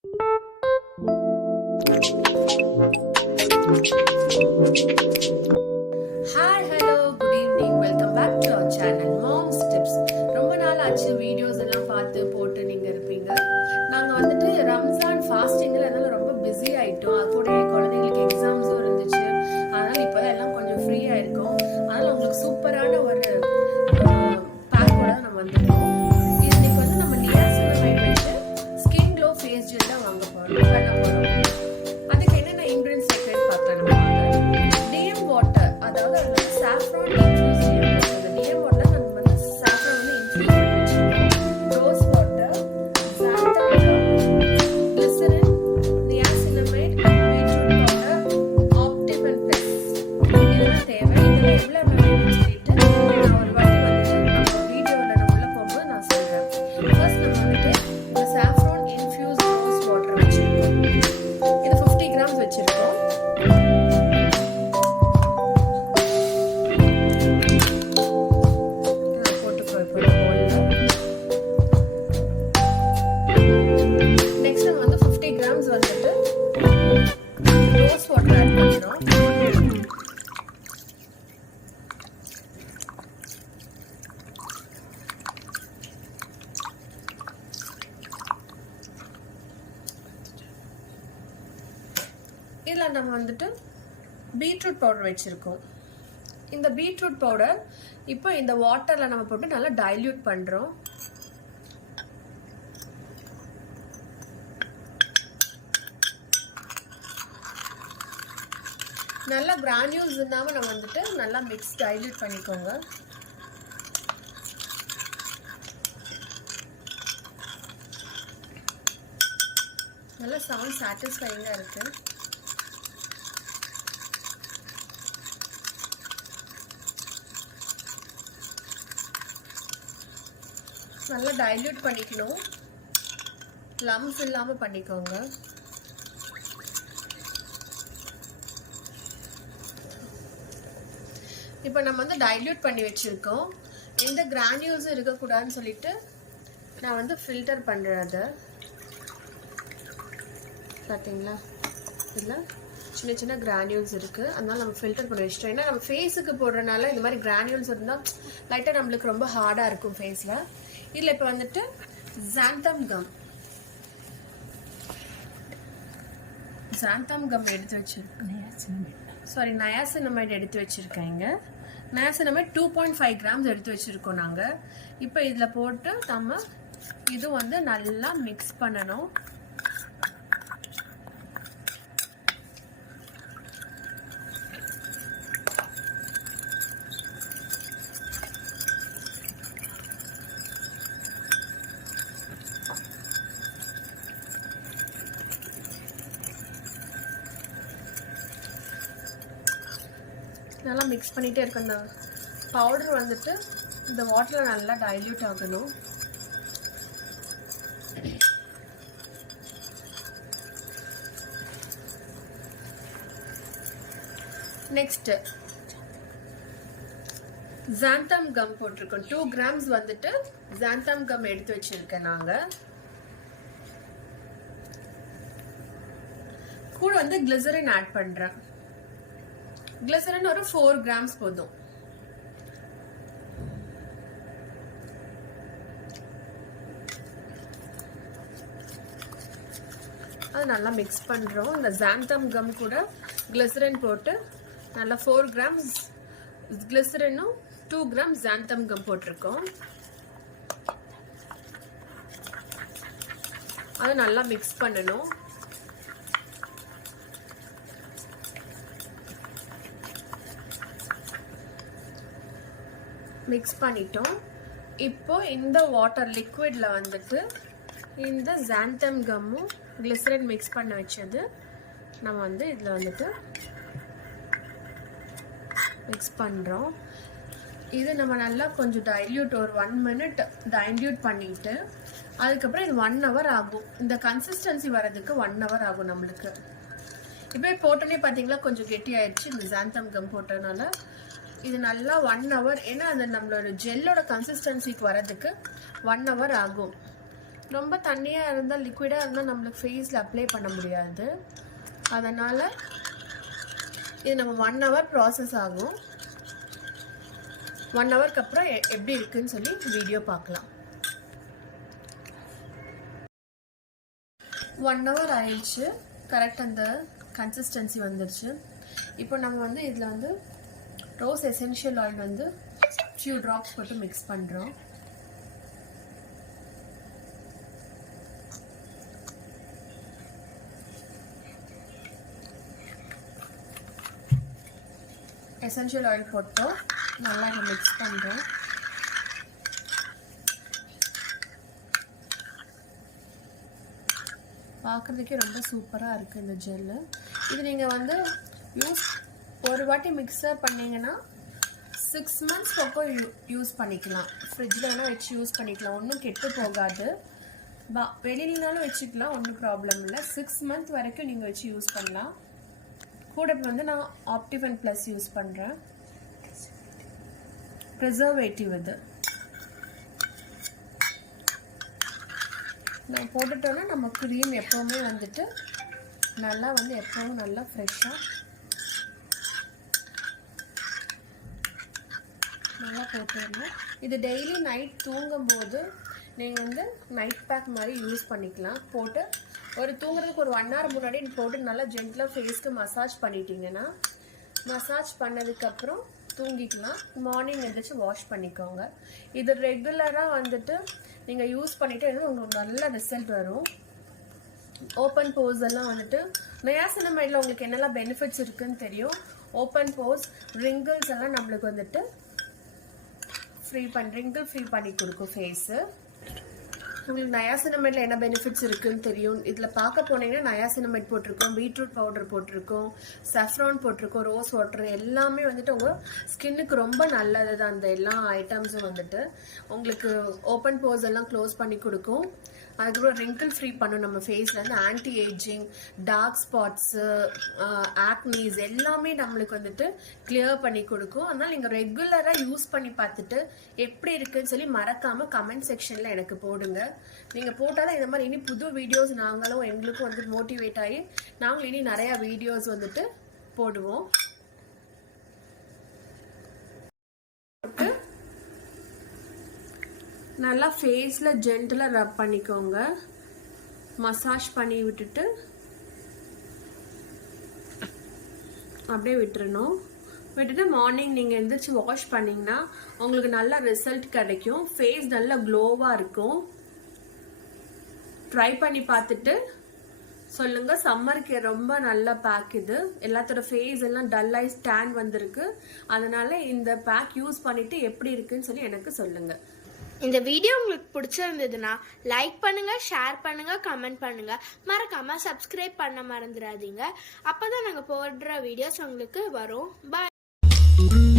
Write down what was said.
Hi, hello, good evening. Welcome back to our channel Mom's Tips. ரொம்ப நாள் ஆச்சு videos எல்லாம் பார்த்து போட்டு நீங்க இருப்பீங்க. நாங்க வந்துட்டு ரம்ஜான் ஃபாஸ்டிங்ல அதனால ரொம்ப பிஸி ஆயிட்டோம். அது கூட குழந்தைங்களுக்கு எக்ஸாம்ஸும் இருந்துச்சு. அதனால இப்பதான் எல்லாம் கொஞ்சம் ஃப்ரீயா இருக்கோம். அதனால உங்களுக்கு சூப்பரான ஒரு பேக்கோட நம்ம வந்துட்டோம். இன்னைக்கு வந்து நம்ம நியாசினமைட் வச்சு ஸ்கின் க்ளோ ஃபேஸ் ஜெல் தான் வாங்க போறோம் பண்ண போறோம். அதுக்கு என்னென்ன இன்கிரிடியன்ட்ஸ் சேர்க்கறது பார்க்கலாம் நம்ம. டிஎம் வாட்டர், அதாவது அது வந்து சாஃப்ரான் இன்ஃப்யூஸ் இருக்கும். அந்த டிஎம் வாட்டர் நம்ம வந்து சாஃப்ரான் வந்து இன்ஃப்யூஸ் பண்ணி வச்சிருக்கோம். Rose water, xanthan, glycerin, niacinamide, beetroot powder, optimal plus இதெல்லாம் தேவை. இதெல்லாம் எவ்வளவு வேணும்னு சொல்லிட்டு நான் ஒரு வாட்டி வந்துட்டு நம்ம வீடியோவில் நம்ம உள்ள போகும்போது நான் சொல்றேன். ஃபர்ஸ்ட் நம்ம வந்துட்டு இந்த சாஃப்ரான் இன்ஃப்யூஸ் ரோஸ் வாட்டர் வச்சிருக்கோம். இது 50 கிராம்ஸ் வச்சிருக்கோம். நெக்ஸ்ட் நம்ம வந்து 50 கிராம்ஸ் வந்துட்டு ரோஸ் வாட்டர் ஆட் பண்ணுறோம். இதில் நம்ம வந்துட்டு பீட்ரூட் பவுடர் வச்சுருக்கோம். இந்த பீட்ரூட் பவுடர் இப்போ இந்த வாட்டரில் நம்ம போட்டு நல்லா டைல்யூட் பண்ணுறோம். நல்லா கிரானியூல்ஸ் இல்லாமல் நம்ம வந்துட்டு நல்லா மிக்ஸ் டைல்யூட் பண்ணிக்கோங்க. நல்லா சவுண்ட் சாட்டிஸ்ஃபைங்காக இருக்குது. நல்லா டைல்யூட் பண்ணிக்கணும். லம்ஸ் இல்லாமல் பண்ணிக்கோங்க. இப்போ நம்ம வந்து டைல்யூட் பண்ணி வச்சுருக்கோம். எந்த கிரானியூல்ஸும் இருக்கக்கூடாதுன்னு சொல்லிட்டு நான் வந்து ஃபில்டர் பண்ணுறது. பார்த்தீங்களா, இதில் சின்ன சின்ன கிரானியூல்ஸ் இருக்குது. அதனால நம்ம ஃபில்டர் பண்ணி வச்சிட்டோம். ஏன்னா நம்ம ஃபேஸுக்கு போடுறதுனால இந்த மாதிரி கிரானியூல்ஸ் இருந்தால் லைட்டாக நம்மளுக்கு ரொம்ப ஹார்டாக இருக்கும் ஃபேஸில். இதில் இப்போ வந்துட்டு சாந்தம் கம் எடுத்து வச்சிருக்கேன். நயாசினமைட் எடுத்து வச்சுருக்கேங்க. நயாசினமைட் 2.5 கிராம்ஸ் எடுத்து வச்சுருக்கோம் நாங்கள். இப்போ இதில் போட்டு நம்ம இது வந்து நல்லா மிக்ஸ் பண்ணணும். நல்லா மிக்ஸ் பண்ணிகிட்டே இருக்க. அந்த பவுடர் வந்துட்டு இந்த வாட்டரில் நல்லா டைல்யூட் ஆகணும். நெக்ஸ்ட்டு சாந்தம் கம் போட்டிருக்கோம். 2 கிராம்ஸ் வந்துட்டு சாந்தம் கம் எடுத்து வச்சிருக்கேன் நாங்கள். கூட வந்து கிளிசரின் ஆட் பண்ணுறேன். கிளிசரின் ஒரு 4 கிராம்ஸ் போதும். அது நல்லா மிக்ஸ் பண்ணுறோம். இந்த சாந்தம் கம் கூட கிளிசரின் போட்டு நல்லா 4 கிராம்ஸ் கிளிசரினும் 2 கிராம்ஸ் சாந்தம் கம் போட்டிருக்கோம். அது நல்லா மிக்ஸ் பண்ணணும். மிக்ஸ் பண்ணிட்டோம். இப்போ இந்த வாட்டர் லிக்விட்ல வந்துட்டு இந்த சாந்தம் கம்மும் கிளிசரின் மிக்ஸ் பண்ண வச்சது நம்ம வந்து இதில் வந்துட்டு மிக்ஸ் பண்ணுறோம். இது நம்ம நல்லா கொஞ்சம் டைல்யூட் ஒரு 1 மினிட் டைல்யூட் பண்ணிட்டு அதுக்கப்புறம் இது 1 hour ஆகும். இந்த கன்சிஸ்டன்சி வரதுக்கு 1 hour ஆகும் நம்மளுக்கு. இப்போ போட்டோன்னே பார்த்தீங்களா கொஞ்சம் கெட்டி ஆயிடுச்சு. இந்த சாந்தம் கம் போட்டதுனால இது நல்லா 1 hour, ஏன்னா அந்த நம்மளோட ஜெல்லோட கன்சிஸ்டன்சிக்கு வரதுக்கு 1 hour ஆகும். ரொம்ப தண்ணியாக இருந்தால் லிக்விடாக இருந்தால் நம்மளுக்கு ஃபேஸில் அப்ளை பண்ண முடியாது. அதனால் இது நம்ம 1 hour ப்ராசஸ் ஆகும். 1 hourக்கு அப்புறம் எப்படி இருக்குன்னு சொல்லி வீடியோ பார்க்கலாம். 1 hour ஆயிடுச்சு. கரெக்ட் அந்த கன்சிஸ்டன்சி வந்துடுச்சு. இப்போ நம்ம வந்து இதில் வந்து ரோஸ் எசென்ஷியல் ஆயில் வந்து ஃபியூ ட்ராப்ஸ் போட்டு மிக்ஸ் பண்ணுறோம். எசென்ஷியல் ஆயில் போட்டோம், நல்லா இதை மிக்ஸ் பண்ணுறோம். பார்க்குறதுக்கே ரொம்ப சூப்பராக இருக்குது இந்த ஜெல்லு. இது நீங்கள் வந்து ஒரு வாட்டி மிக்சர் பண்ணிங்கன்னா 6 months பக்கம் யூஸ் பண்ணிக்கலாம். ஃப்ரிட்ஜில் வேணால் வச்சு யூஸ் பண்ணிக்கலாம், ஒன்றும் கெட்டு போகாது. வெளியிலனாலும் வச்சுக்கலாம், ஒன்றும் ப்ராப்ளம் இல்லை. 6 months வரைக்கும் நீங்கள் வச்சு யூஸ் பண்ணலாம். கூட வந்து நான் ஆப்டிவன் ப்ளஸ் யூஸ் பண்ணுறேன், ப்ரிசர்வேட்டிவ் இது. நான் போட்டுட்டோன்னா நம்ம க்ரீம் எப்போவுமே வந்துட்டு நல்லா வந்து எப்போவும் நல்லா ஃப்ரெஷ்ஷாக நல்லா போட்டுடணும். இது டெய்லி நைட் தூங்கும்போது நீங்கள் வந்து நைட் பேக் மாதிரி யூஸ் பண்ணிக்கலாம். போட்டு ஒரு தூங்குறதுக்கு ஒரு 1 hour முன்னாடி போட்டு நல்லா ஜென்டலாக ஃபேஸ்க்கு மசாஜ் பண்ணிட்டீங்கன்னா, மசாஜ் பண்ணதுக்கப்புறம் தூங்கிக்கலாம். மார்னிங் எழுந்திரிச்சு வாஷ் பண்ணிக்கோங்க. இது ரெகுலராக வந்துட்டு நீங்கள் யூஸ் பண்ணிவிட்டு உங்களுக்கு நல்ல ரிசல்ட் வரும். ஓப்பன் போர்ஸ் எல்லாம் வந்துட்டு நயாசினமைடில் உங்களுக்கு என்னெல்லாம் பெனிஃபிட்ஸ் இருக்குதுன்னு தெரியும். ஓப்பன் போர்ஸ், ரிங்கிள்ஸ் எல்லாம் நம்மளுக்கு வந்துட்டு ரிங்கிள் ஃப்ரீ பண்ணி கொடுக்கும் ஃபேஸு. உங்களுக்கு நயாசினமைடில் என்ன பெனிஃபிட்ஸ் இருக்குதுன்னு தெரியும். இதில் பார்க்க போனீங்கன்னா நயாசினமைட் போட்டிருக்கோம், பீட்ரூட் பவுடர் போட்டிருக்கோம், சஃப்ரான் போட்டிருக்கோம், ரோஸ் வாட்டர் எல்லாமே வந்துட்டு உங்கள் ஸ்கின்னுக்கு ரொம்ப நல்லது தான். அந்த எல்லா ஐட்டம்ஸும் வந்துட்டு உங்களுக்கு ஓப்பன் போர்ஸ் எல்லாம் க்ளோஸ் பண்ணி கொடுக்கும். அதுக்கப்புறம் ரிங்கிள் ஃப்ரீ பண்ணும் நம்ம ஃபேஸ்லேருந்து. Anti ageing, dark spots, acnes எல்லாமே நம்மளுக்கு வந்துட்டு கிளியர் பண்ணி கொடுக்கும். அதனால் நீங்கள் ரெகுலராக யூஸ் பண்ணி பார்த்துட்டு எப்படி இருக்குன்னு சொல்லி மறக்காமல் கமெண்ட் செக்ஷனில் எனக்கு போடுங்க. நீங்கள் போட்டால் தான் இந்த மாதிரி இனி புது வீடியோஸ் நாங்களும் எங்களுக்கும் வந்துட்டு மோட்டிவேட் ஆகி நாங்களும் இனி நிறையா வீடியோஸ் வந்துட்டு போடுவோம். நல்லா ஃபேஸில் ஜென்டலாக ரப் பண்ணிக்கோங்க. மசாஜ் பண்ணி விட்டுட்டு அப்படியே விட்டுறணும். விட்டுட்டு மார்னிங் நீங்கள் எழுந்திரிச்சு வாஷ் பண்ணிங்கன்னா உங்களுக்கு நல்ல ரிசல்ட் கிடைக்கும். ஃபேஸ் நல்லா க்ளோவாக இருக்கும். ட்ரை பண்ணி பார்த்துட்டு சொல்லுங்கள். சம்மருக்கு ரொம்ப நல்ல பேக் இது. எல்லாத்தோட ஃபேஸ் எல்லாம் டல்லாகி ஸ்டாண்ட் வந்திருக்கு. அதனால இந்த பேக் யூஸ் பண்ணிவிட்டு எப்படி இருக்குன்னு சொல்லி எனக்கு சொல்லுங்கள். இந்த வீடியோ உங்களுக்கு பிடிச்சிருந்ததுன்னா லைக் பண்ணுங்க, ஷேர் பண்ணுங்க, கமெண்ட் பண்ணுங்க. மறக்காம சப்ஸ்கிரைப் பண்ண மறந்துடாதீங்க. அப்பதான் நாங்கள் போடுற வீடியோஸ் உங்களுக்கு வரும். பாய்.